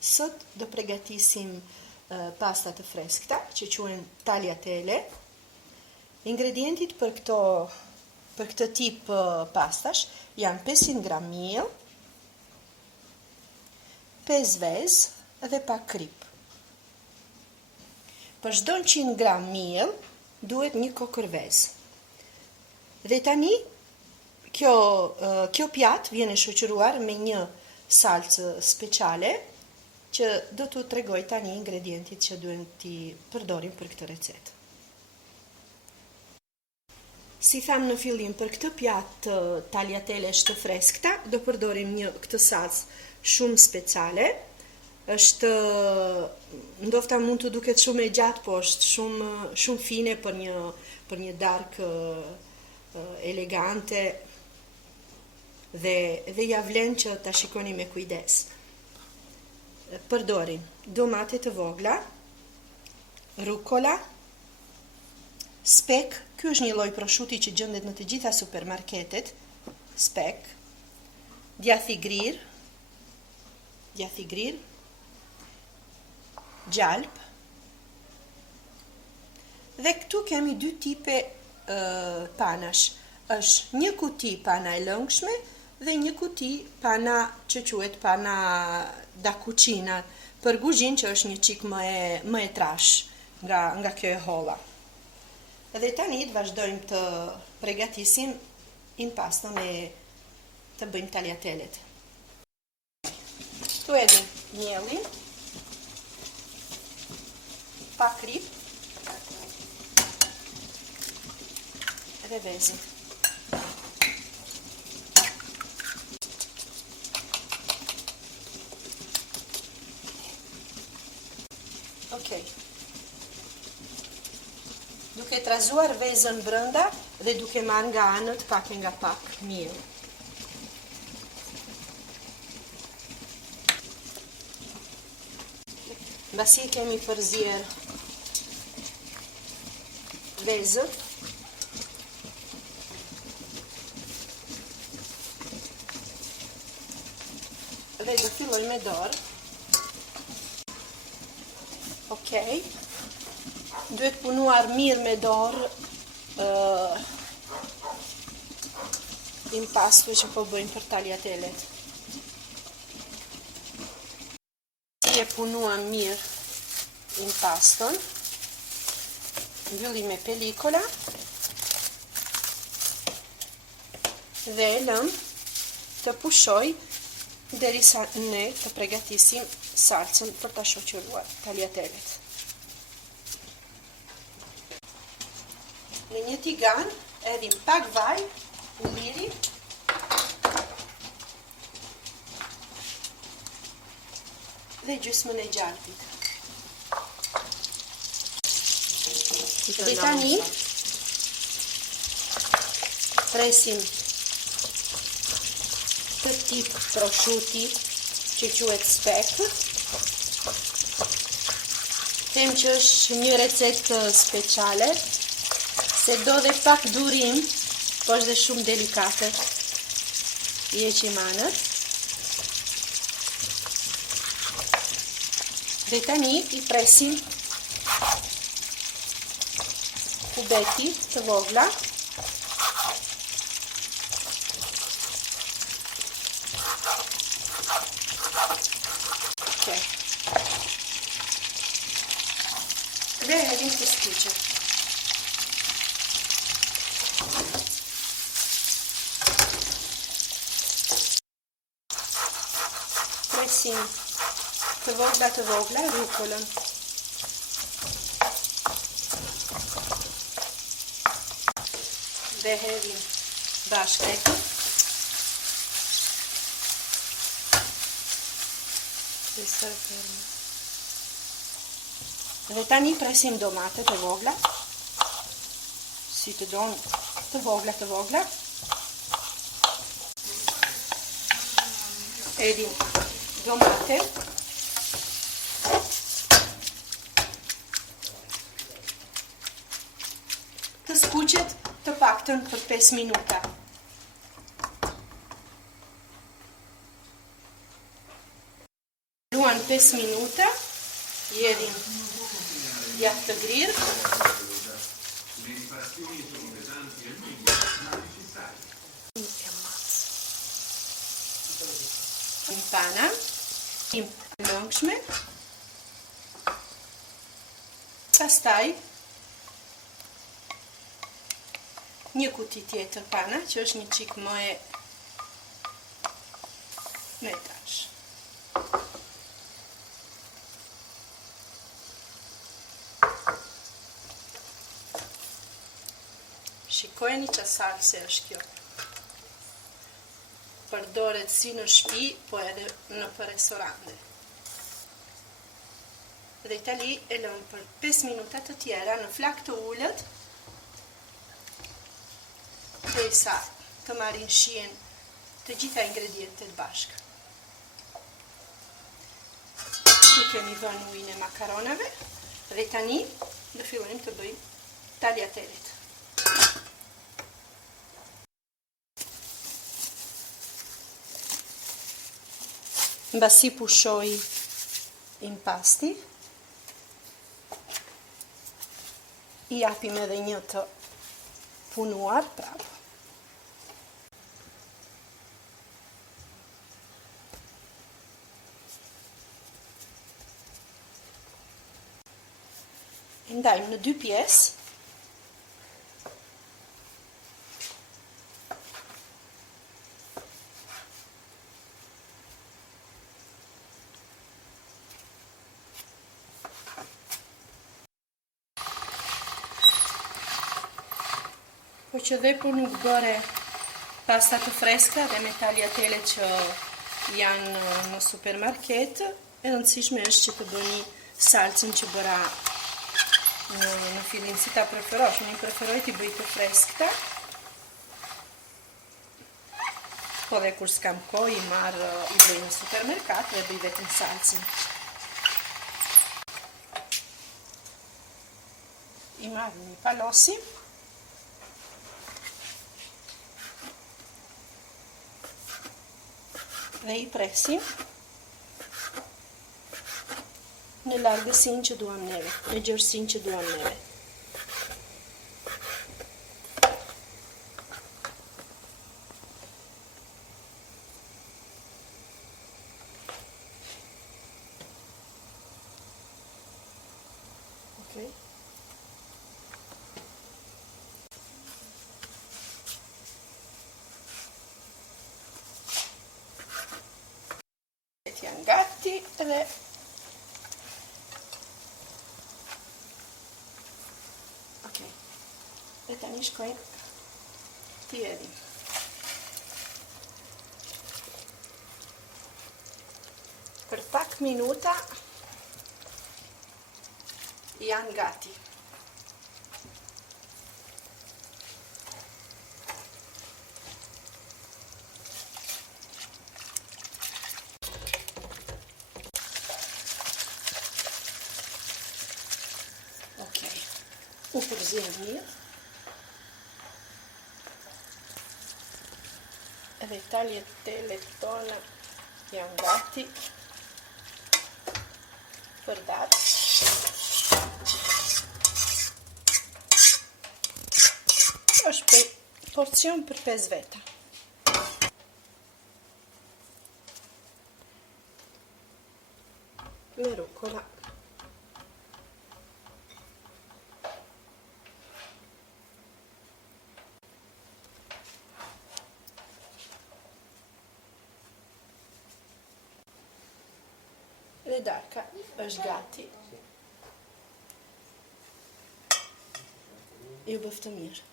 Sot do përgatisim pasta të freskëta, që quhen tagliatelle. Ingredientit për këtë tip pastash janë 500 gram miell, 5 vezë dhe pak krip. Për çdo 100 gram miell duhet një kokër vezë. Dhe tani kjo pjatë vjen e shoqëruar me një salcë speciale që do t'u tregoj tani ingredientit që duhen t'i përdorim për këtë recetë. Si tham në fillim, për këtë pjatë tagliatelle të freskëta do përdorim këtë salcë shumë speciale. Ndofta mund të duket shumë e gjatë, po është shumë fine për një darkë elegante dhe ja vlen që ta shikoni me kujdes. Përdorim domate të vogla, rucola, spek, ky është një lloj prosciuti që gjendet në të gjitha supermarketet, spek, djathi grir, gjalp, dhe këtu kemi dy tipe panash. Është një kuti pana e lëngshme dhe një kuti pana që quhet pana da cucina, për guzhin që është një çik më e trash nga kjo e holla. Dhe tani të vazhdojmë të përgatisim impastën e të bëjmë tagliatellet. Këtu edhim miellin, pak krip dhe vezën. Duke trazuar vezën brenda dhe duke marrë nga anët pak e nga pak miell. Mbasi kemi përzier vezën, dhe do filloj me dorë. Duhet punuar mirë me dorë impastu që po bëjmë për tagliatellet. Si e punuam mirë impaston, mbyllim me pelikola dhe e lëm të pushoj derisa ne të përgatisim salcën për ta shoqëruar tagliatellet. Në një tigan edhim pak vaj, ulliri, dhe gjysmën e gjalpit. Dhe tani presim këtë tip prosciuti që quhet spek. Them që është një recetë speciale, se do dhe pak durim, po është dhe shumë delikate. I heqim anët. Dhe tani i presim kubeti të vogla. Dhe hedhim të skuqet. Presim të vogla rukolën. Dhe hedhim bashkë ekë. Dhe tani presim domate të vogla, si të donë të vogla. Edhim domate, të skuqet të paktën për 5 minuta. janë 5 minuta, jedin gjatë të grirë. Në pana, im lëngshme, pastaj një kuti tjetër pana, që është një qik më e metash. Shikojeni që salse është kjo. Përdoret si në shtëpi, po edhe në për restorante. Dhe tani e lëm për 5 minuta të tjera në flak të ullët, derisa të marrin shijen të gjitha ingredientet bashkë. I kemi vënë ujin e makaronave dhe tani do fillojmë të bëjmë tagliatelles. Mbasi pushoj impasti, i japim edhe një të punuar prapë. E ndajmë në 2 pjesë. Po që dhe po nuk bëre pasta të freskëta dhe me tagliatelle që janë në supermarket, e rëndësishme është që të bëni salcën që bëra në fillim, si ta preferosh. Unë i preferoj t'i bëj të freskëta, po dhe kur s'kam kohë i bëj në supermarket dhe bëj vetëm salcën. I marrim i palosim. Dhe i presim në largësinë që duam neve, në gjerësinë që duam neve. Okay. Janë gati dhe dhe tani shkojnë t'i edhim. Për pak minuta janë gati. U përzirë mirë edhe tagliatellet tona janë gati për datë. Është porcion për 5 veta. Me rucola. Dhe darka është gati. Ju bëftë mirë.